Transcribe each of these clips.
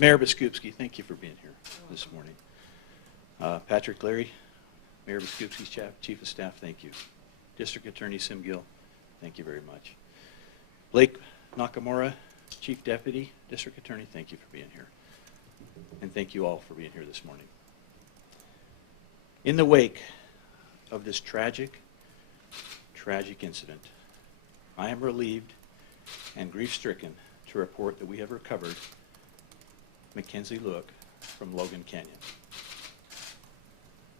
Mayor Biskupski, thank you for being here this morning. Patrick Leary, Mayor Biskupski's Chief of Staff, thank you. District Attorney Sim Gill, thank you very much. Blake Nakamura, Chief Deputy, District Attorney, thank you for being here. And thank you all for being here this morning. In the wake of this tragic incident, I am relieved and grief-stricken to report that we have recovered Mackenzie Lueck from Logan Canyon.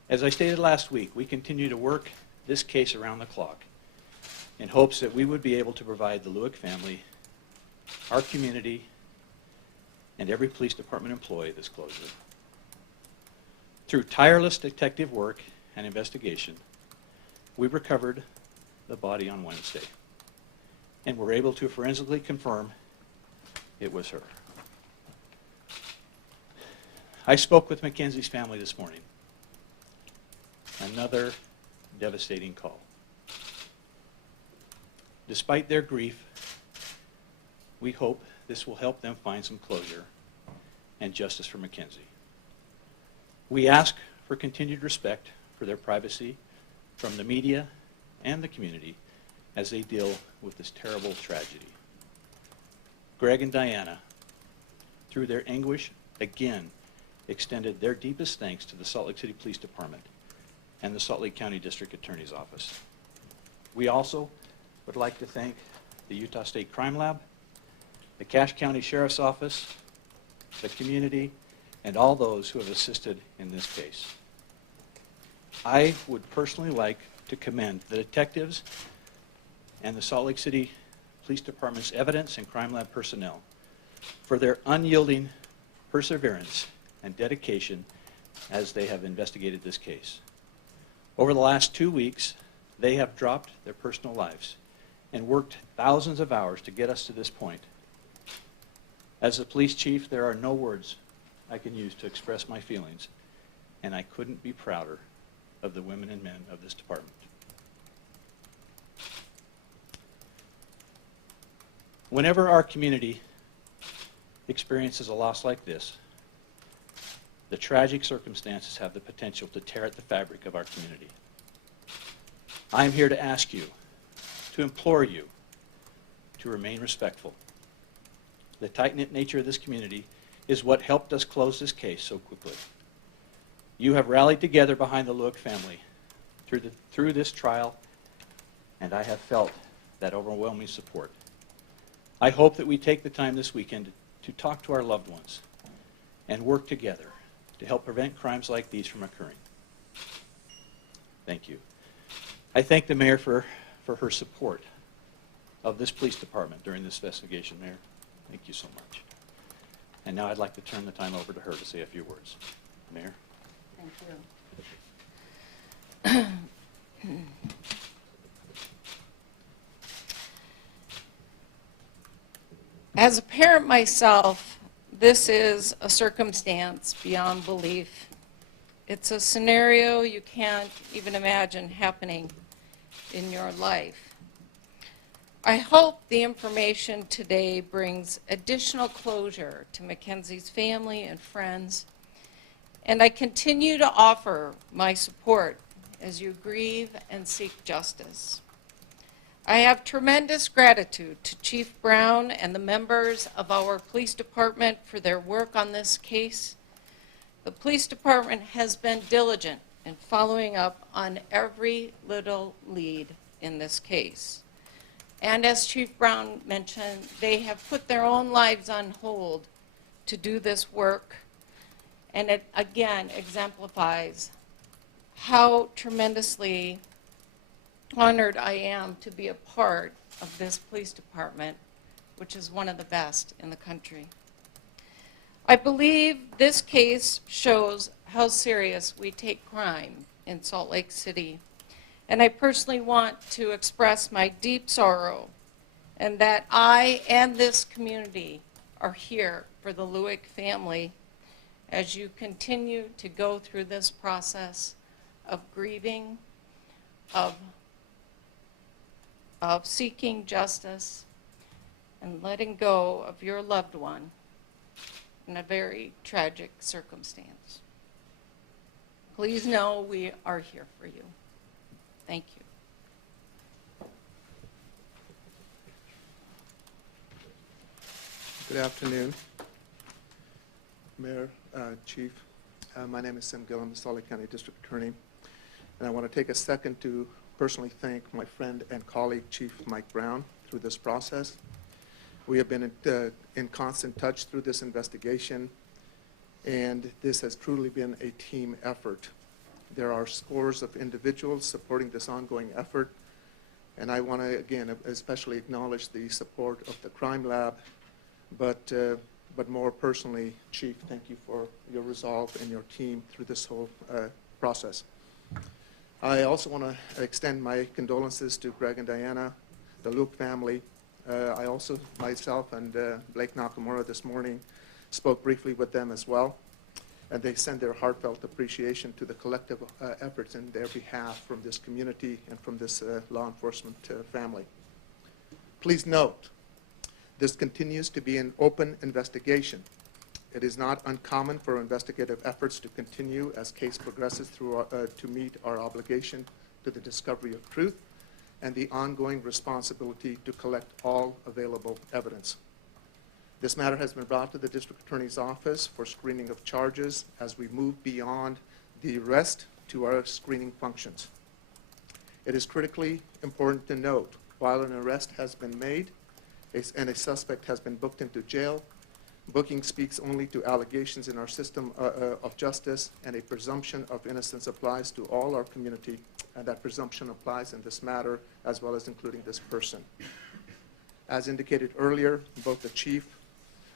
As I stated last week, we continue to work this case around the clock in hopes that we would be able to provide the Lueck family, our community, and every police department employee this closure. Through tireless detective work and investigation, we recovered the body on Wednesday and were able to forensically confirm it was her. I spoke with Mackenzie's family this morning. Another devastating call. Despite their grief, we hope this will help them find some closure and justice for Mackenzie. We ask for continued respect for their privacy from the media and the community as they deal with this terrible tragedy. Greg and Diana, through their anguish, again extended their deepest thanks to the Salt Lake City Police Department and the Salt Lake County District Attorney's Office. We also would like to thank the Utah State Crime Lab, the Cache County Sheriff's Office, the community, and all those who have assisted in this case. I would personally like to commend the detectives and the Salt Lake City Police Department's evidence and crime lab personnel for their unyielding perseverance and dedication as they have investigated this case. Over the last 2 weeks, they have dropped their personal lives and worked thousands of hours to get us to this point. As a police chief, there are no words I can use to express my feelings, and I couldn't be prouder of the women and men of this department. Whenever our community experiences a loss like this, the tragic circumstances have the potential to tear at the fabric of our community. I am here to ask you, to implore you, to remain respectful. The tight-knit nature of this community is what helped us close this case so quickly. You have rallied together behind the Lueck family through this trial, and I have felt that overwhelming support. I hope that we take the time this weekend to talk to our loved ones and work together to help prevent crimes like these from occurring. Thank you. I thank the mayor for her support of this police department during this investigation, Mayor. Thank you so much. And now I'd like to turn the time over to her to say a few words. Mayor. Thank you. As a parent myself, this is a circumstance beyond belief. It's a scenario you can't even imagine happening in your life. I hope the information today brings additional closure to Mackenzie's family and friends, and I continue to offer my support as you grieve and seek justice. I have tremendous gratitude to Chief Brown and the members of our police department for their work on this case. The police department has been diligent in following up on every little lead in this case. And as Chief Brown mentioned, they have put their own lives on hold to do this work. And it again exemplifies how tremendously honored I am to be a part of this police department, which is one of the best in the country. I believe this case shows how serious we take crime in Salt Lake City, and I personally want to express my deep sorrow and that I and this community are here for the Lueck family as you continue to go through this process of grieving, of seeking justice, and letting go of your loved one in a very tragic circumstance. Please know we are here for you. Thank you. Good afternoon, Mayor, Chief. My name is Sim Gillum, Salt County District Attorney, and I want to take a second to personally thank my friend and colleague, Chief Mike Brown, through this process. We have been in constant touch through this investigation, and this has truly been a team effort. There are scores of individuals supporting this ongoing effort, and I want to, again, especially acknowledge the support of the Crime Lab, but more personally, Chief, thank you for your resolve and your team through this whole process. I also want to extend my condolences to Greg and Diana, the Lueck family. I also, myself and Blake Nakamura this morning, spoke briefly with them as well, and they send their heartfelt appreciation to the collective efforts in their behalf from this community and from this law enforcement family. Please note, this continues to be an open investigation. It is not uncommon for investigative efforts to continue as case progresses through to meet our obligation to the discovery of truth and the ongoing responsibility to collect all available evidence. This matter has been brought to the District Attorney's Office for screening of charges as we move beyond the arrest to our screening functions. It is critically important to note, while an arrest has been made and a suspect has been booked into jail, booking speaks only to allegations in our system of justice, and a presumption of innocence applies to all our community, and that presumption applies in this matter as well as including this person. As indicated earlier, both the Chief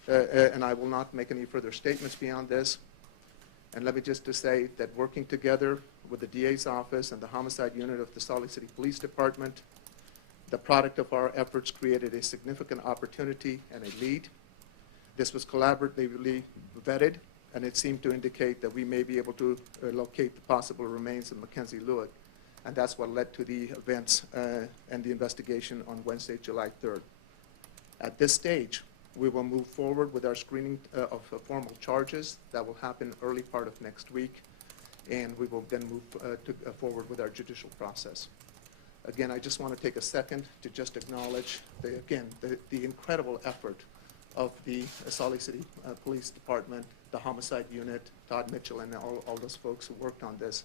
and I will not make any further statements beyond this. And let me just to say that working together with the DA's office and the homicide unit of the Salt Lake City Police Department, the product of our efforts created a significant opportunity and a lead. This was collaboratively vetted, and it seemed to indicate that we may be able to locate the possible remains of Mackenzie Lueck, and that's what led to the events and the investigation on Wednesday, July 3rd. At this stage, we will move forward with our screening of formal charges. That will happen early part of next week, and we will then move forward with our judicial process. Again, I just want to take a second to just acknowledge, the incredible effort of the Salt Lake City Police Department, the homicide unit, Todd Mitchell, and all those folks who worked on this.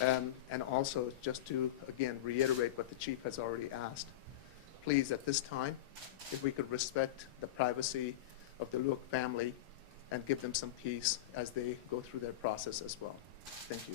And also just to, again, reiterate what the Chief has already asked. Please, at this time, if we could respect the privacy of the Lueck family and give them some peace as they go through their process as well. Thank you.